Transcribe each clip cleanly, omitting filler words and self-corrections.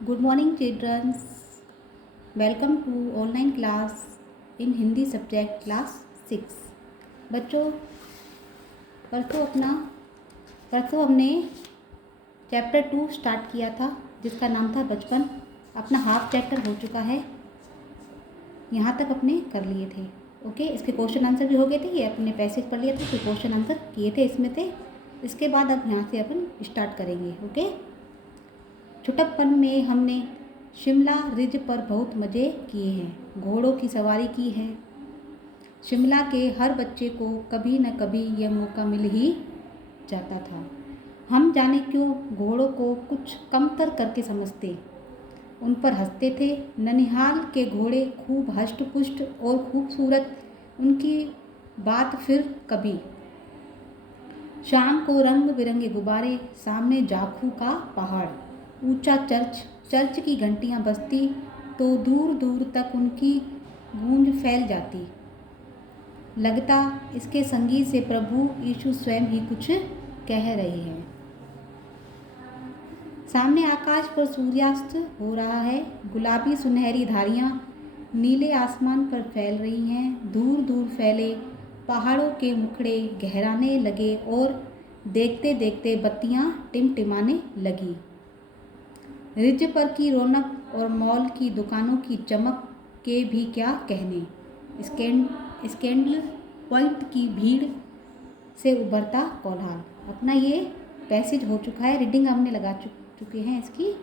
Good morning, children. Welcome to online class in Hindi subject class 6। बच्चों, परसों अपना परसों हमने चैप्टर 2 स्टार्ट किया था जिसका नाम था बचपन। अपना हाफ चैप्टर हो चुका है, यहाँ तक अपने कर लिए थे। ओके, इसके क्वेश्चन आंसर भी हो गए थे। ये अपने पैसेज पढ़ लिए थे, फिर क्वेश्चन आंसर किए थे इसमें से। इसके बाद अब यहाँ से अपन स्टार्ट करेंगे। ओके, छुटकपन में हमने शिमला रिज पर बहुत मज़े किए हैं, घोड़ों की सवारी की है। शिमला के हर बच्चे को कभी न कभी यह मौका मिल ही जाता था। हम जाने क्यों घोड़ों को कुछ कमतर करके समझते, उन पर हंसते थे। ननिहाल के घोड़े खूब हष्ट पुष्ट और खूबसूरत, उनकी बात फिर कभी। शाम को रंग बिरंगे गुब्बारे, सामने जाखू का पहाड़, ऊंचा चर्च की घंटियां बजती तो दूर दूर तक उनकी गूंज फैल जाती। लगता इसके संगीत से प्रभु यीशु स्वयं ही कुछ कह रहे हैं। सामने आकाश पर सूर्यास्त हो रहा है, गुलाबी सुनहरी धारियां नीले आसमान पर फैल रही हैं। दूर दूर फैले पहाड़ों के मुखड़े गहराने लगे और देखते देखते बत्तियां टिमटिमाने लगी। रिज पर की रौनक और मॉल की दुकानों की चमक के भी क्या कहने। स्कैंडल पॉइंट की भीड़ से उभरता कोलाहल। अपना ये पैसेज हो चुका है, रीडिंग हमने लगा चुके हैं इसकी।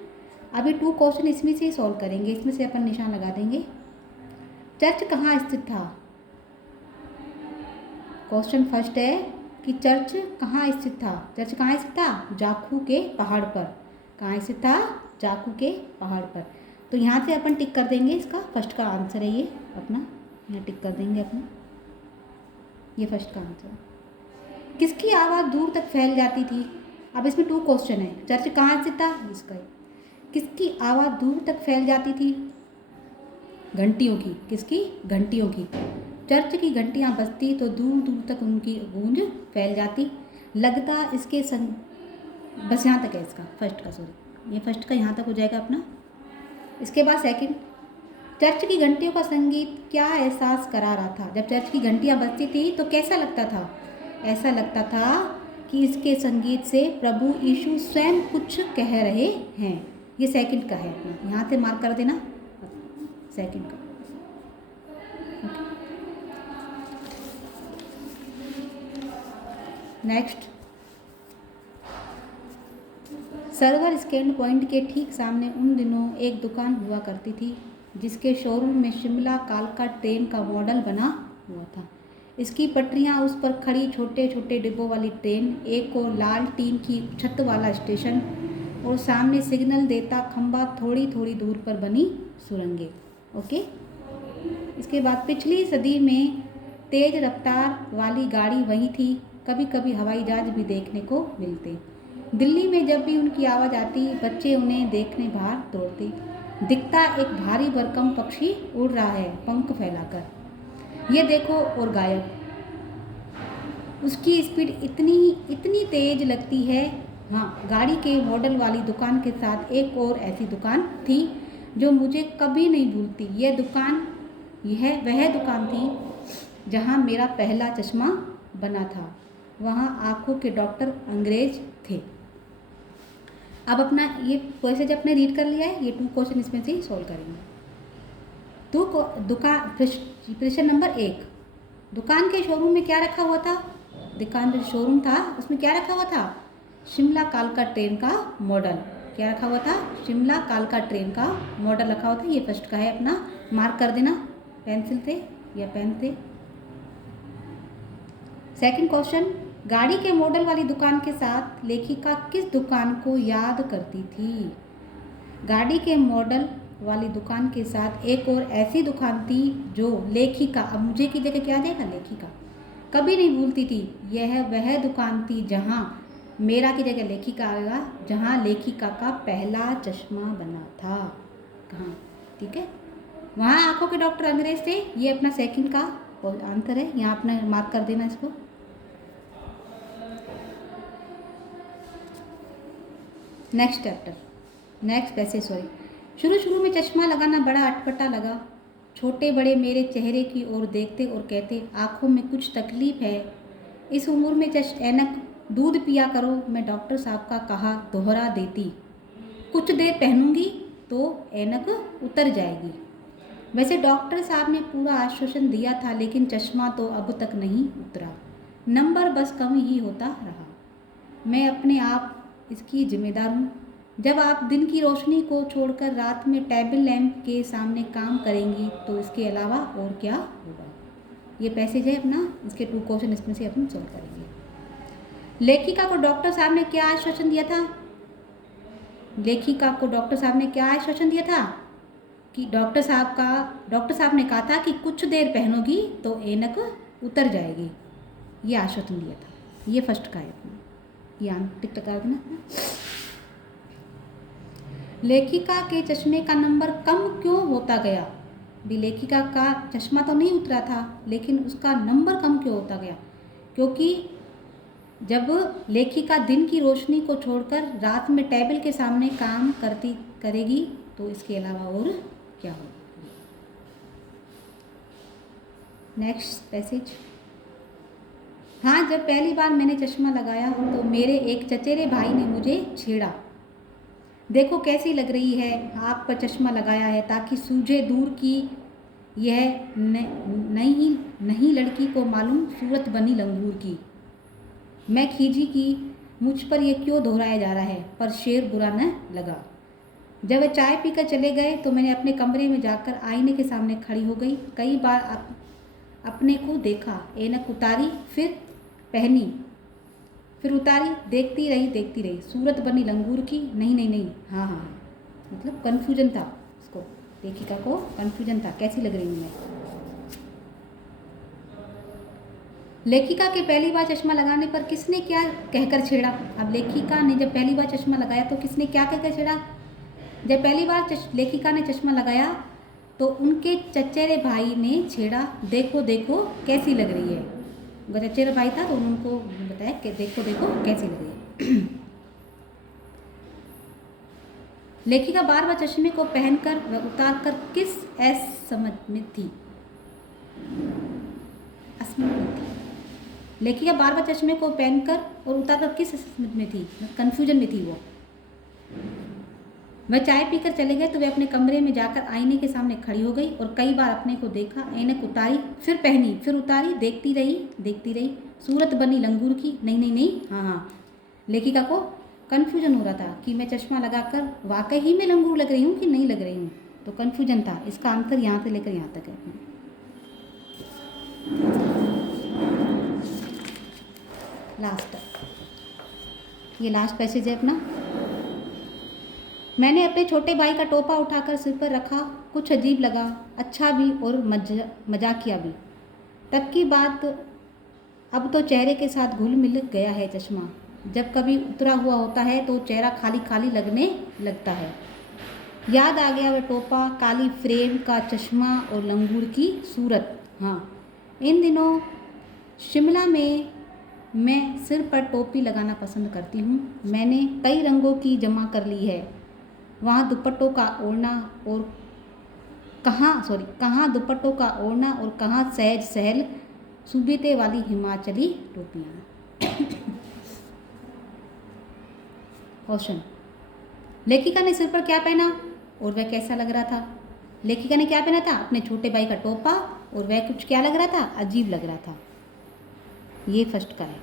अभी 2 क्वेश्चन इसमें से ही सॉल्व करेंगे, इसमें से अपन निशान लगा देंगे। चर्च कहाँ स्थित था? क्वेश्चन फर्स्ट है कि चर्च कहाँ स्थित था। चर्च कहाँ स्थित था? जाखू के पहाड़ पर। कहाँ स्थित था? जाखू के पहाड़ पर। तो यहाँ से अपन टिक कर देंगे, इसका फर्स्ट का आंसर है ये अपना। यहाँ टिक कर देंगे अपना, ये फर्स्ट का आंसर। किसकी आवाज़ दूर तक फैल जाती थी? अब इसमें 2 क्वेश्चन है। चर्च कहाँ स्थित था, इसका। किसकी आवाज़ दूर तक फैल जाती थी? घंटियों की। किसकी? घंटियों की। चर्च की घंटियां बजती तो दूर दूर तक उनकी गूंज फैल जाती। लगता इसके संग, बस यहाँ तक है इसका फर्स्ट का, सॉरी ये फर्स्ट का यहाँ तक हो जाएगा अपना। इसके बाद सेकंड, चर्च की घंटियों का संगीत क्या एहसास करा रहा था? जब चर्च की घंटियां बजती थी तो कैसा लगता था? ऐसा लगता था कि इसके संगीत से प्रभु यीशु स्वयं कुछ कह रहे हैं। ये सेकंड का है अपना, यहाँ से मार्क कर देना सेकंड का। नेक्स्ट, सर्वर स्कैंड पॉइंट के ठीक सामने उन दिनों एक दुकान हुआ करती थी जिसके शोरूम में शिमला कालका ट्रेन का मॉडल बना हुआ था। इसकी पटरियां, उस पर खड़ी छोटे छोटे डिब्बों वाली ट्रेन, एक और लाल टीन की छत वाला स्टेशन और सामने सिग्नल देता खंबा, थोड़ी थोड़ी दूर पर बनी सुरंगें। ओके, इसके बाद पिछली सदी में तेज रफ्तार वाली गाड़ी वही थी। कभी कभी हवाई जहाज भी देखने को मिलते। दिल्ली में जब भी उनकी आवाज़ आती, बच्चे उन्हें देखने बाहर दौड़ते। दिखता एक भारी भरकम पक्षी उड़ रहा है पंख फैलाकर, ये देखो, और गायब। उसकी स्पीड इतनी तेज लगती है। हाँ, गाड़ी के मॉडल वाली दुकान के साथ एक और ऐसी दुकान थी जो मुझे कभी नहीं भूलती। वह दुकान थी जहाँ मेरा पहला चश्मा बना था। वहाँ आँखों के डॉक्टर अंग्रेज थे। अब अपना ये पैसेज अपने रीड कर लिया है, ये 2 क्वेश्चन इसमें से ही सॉल्व करेंगे। प्रश्न नंबर 1, दुकान के शोरूम में क्या रखा हुआ था? दुकान जो शोरूम था उसमें क्या रखा हुआ था? शिमला कालका ट्रेन का मॉडल। क्या रखा हुआ था? शिमला कालका ट्रेन का मॉडल रखा हुआ था। ये फर्स्ट का है अपना, मार्क कर देना पेंसिल से या पेन से। सेकंड क्वेश्चन, गाड़ी के मॉडल वाली दुकान के साथ लेखिका किस दुकान को याद करती थी? गाड़ी के मॉडल वाली दुकान के साथ एक और ऐसी दुकान थी जो लेखिका, अब मुझे की जगह क्या आ जाएगा? लेखिका कभी नहीं भूलती थी। यह वह दुकान थी जहाँ, मेरा की जगह लेखिका आएगा, जहाँ लेखिका का पहला चश्मा बना था। कहाँ? ठीक है, वहाँ आंखों के डॉक्टर अंग्रेज थे। ये अपना सेकंड का आंसर है, यहाँ अपना मार्क कर देना इसको। नेक्स्ट पैसेज, शुरू शुरू में चश्मा लगाना बड़ा अटपटा लगा। छोटे बड़े मेरे चेहरे की ओर देखते और कहते, आँखों में कुछ तकलीफ है, इस उम्र में ऐनक दूध पिया करो। मैं डॉक्टर साहब का कहा दोहरा देती, कुछ देर पहनूंगी तो ऐनक उतर जाएगी। वैसे डॉक्टर साहब ने पूरा आश्वासन दिया था, लेकिन चश्मा तो अब तक नहीं उतरा, नंबर बस कम ही होता रहा। मैं अपने आप इसकी जिम्मेदार हूँ। जब आप दिन की रोशनी को छोड़कर रात में टेबल लैंप के सामने काम करेंगी तो इसके अलावा और क्या होगा। ये पैसेज है अपना, इसके 2 क्वेश्चन इसमें से अपन सॉल्व करेंगे। लेखिका को डॉक्टर साहब ने क्या आश्वासन दिया था? लेखिका को डॉक्टर साहब ने क्या आश्वासन दिया था कि डॉक्टर साहब ने कहा था कि कुछ देर पहनोगी तो ऐनक उतर जाएगी, ये आश्वासन दिया था। ये फर्स्ट का है अपना, ये टिक टका देना। लेखिका के चश्मे का नंबर कम क्यों होता गया? भी लेखिका का चश्मा तो नहीं उतरा था, लेकिन उसका नंबर कम क्यों होता गया? क्योंकि जब लेखिका दिन की रोशनी को छोड़कर रात में टेबल के सामने काम करेगी तो इसके अलावा और क्या होगा। Next passage. हाँ, जब पहली बार मैंने चश्मा लगाया तो मेरे एक चचेरे भाई ने मुझे छेड़ा। देखो कैसी लग रही है, आँख पर चश्मा लगाया है ताकि सूझे दूर की यह नहीं लड़की को मालूम सूरत बनी लंगूर की। मैं खींची कि मुझ पर यह क्यों दोहराया जा रहा है, पर शेर बुरा न लगा। जब वे चाय पीकर चले गए तो मैंने अपने कमरे में जाकर आईने के सामने खड़ी हो गई। कई बार अपने को देखा, ऐनक उतारी फिर पहनी, फिर उतारी, देखती रही, सूरत बनी लंगूर की। नहीं, हाँ, मतलब कन्फ्यूजन था उसको, लेखिका को कन्फ्यूजन था, कैसी लग रही हूँ मैं। लेखिका के पहली बार चश्मा लगाने पर किसने क्या कहकर छेड़ा? अब लेखिका ने जब पहली बार चश्मा लगाया तो किसने क्या कहकर छेड़ा? जब पहली बार लेखिका ने चश्मा लगाया तो उनके चचेरे भाई ने छेड़ा, देखो कैसी लग रही है। वो चचेरा भाई था तो उनको बताया कि देखो कैसी लग रही है। लेखिका बार बार चश्मे को पहनकर व उतारकर किस समझ में थी? लेखिका बार बार चश्मे को पहनकर और उतारकर किस समझ में थी? कंफ्यूजन में थी वो। वह चाय पीकर चले गए तो वे अपने कमरे में जाकर आईने के सामने खड़ी हो गई और कई बार अपने को देखा, ऐनक उतारी, फिर पहनी, फिर उतारी, देखती रही, सूरत बनी लंगूर की। नहीं, हाँ। लेखिका को कन्फ्यूजन हो रहा था कि मैं चश्मा लगाकर वाकई ही में लंगूर लग रही हूँ कि नहीं लग रही हूँ, तो कन्फ्यूजन था। इसका आंसर यहाँ से लेकर यहाँ तक है। ये लास्ट पैसेज है अपना। मैंने अपने छोटे भाई का टोपा उठाकर सिर पर रखा। कुछ अजीब लगा, अच्छा भी और मजाकिया भी। तब की बात, अब तो चेहरे के साथ घुल मिल गया है चश्मा। जब कभी उतरा हुआ होता है तो चेहरा खाली खाली लगने लगता है। याद आ गया वह टोपा, काली फ्रेम का चश्मा और लंगूर की सूरत। हाँ, इन दिनों शिमला में मैं सिर पर टोपी लगाना पसंद करती हूँ। मैंने कई रंगों की जमा कर ली है। वहाँ दुपट्टों का ओढ़ना और कहाँ दुपट्टों का ओढ़ना और कहाँ सहज सहल सूबीते वाली हिमाचली टोपियाँ। क्वेश्चन, लेखिका ने सिर पर क्या पहना और वह कैसा लग रहा था? लेखिका ने क्या पहना था? अपने छोटे भाई का टोपा, और वह कुछ क्या लग रहा था? अजीब लग रहा था। ये फर्स्ट का है।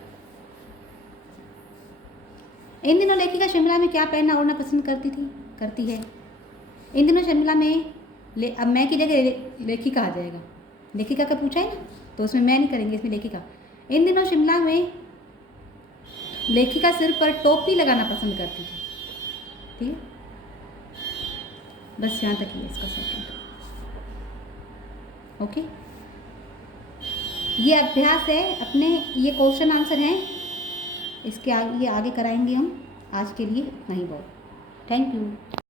इन दिनों लेखिका शिमला में क्या पहनना ओढ़ना पसंद करती है। इन दिनों शिमला में अब मैं की जगह लेखिका आ जाएगा। लेखिका का पूछा है ना, तो उसमें मैं नहीं करेंगे, इसमें लेखिका। इन दिनों शिमला में लेखिका सिर पर टोपी लगाना पसंद करती थी। ठीक है, बस यहाँ तक ही है इसका सेकंड। ओके, ये अभ्यास है अपने, ये क्वेश्चन आंसर हैं, इसके आगे कराएंगे हम। आज के लिए नहीं बहुत। Thank you.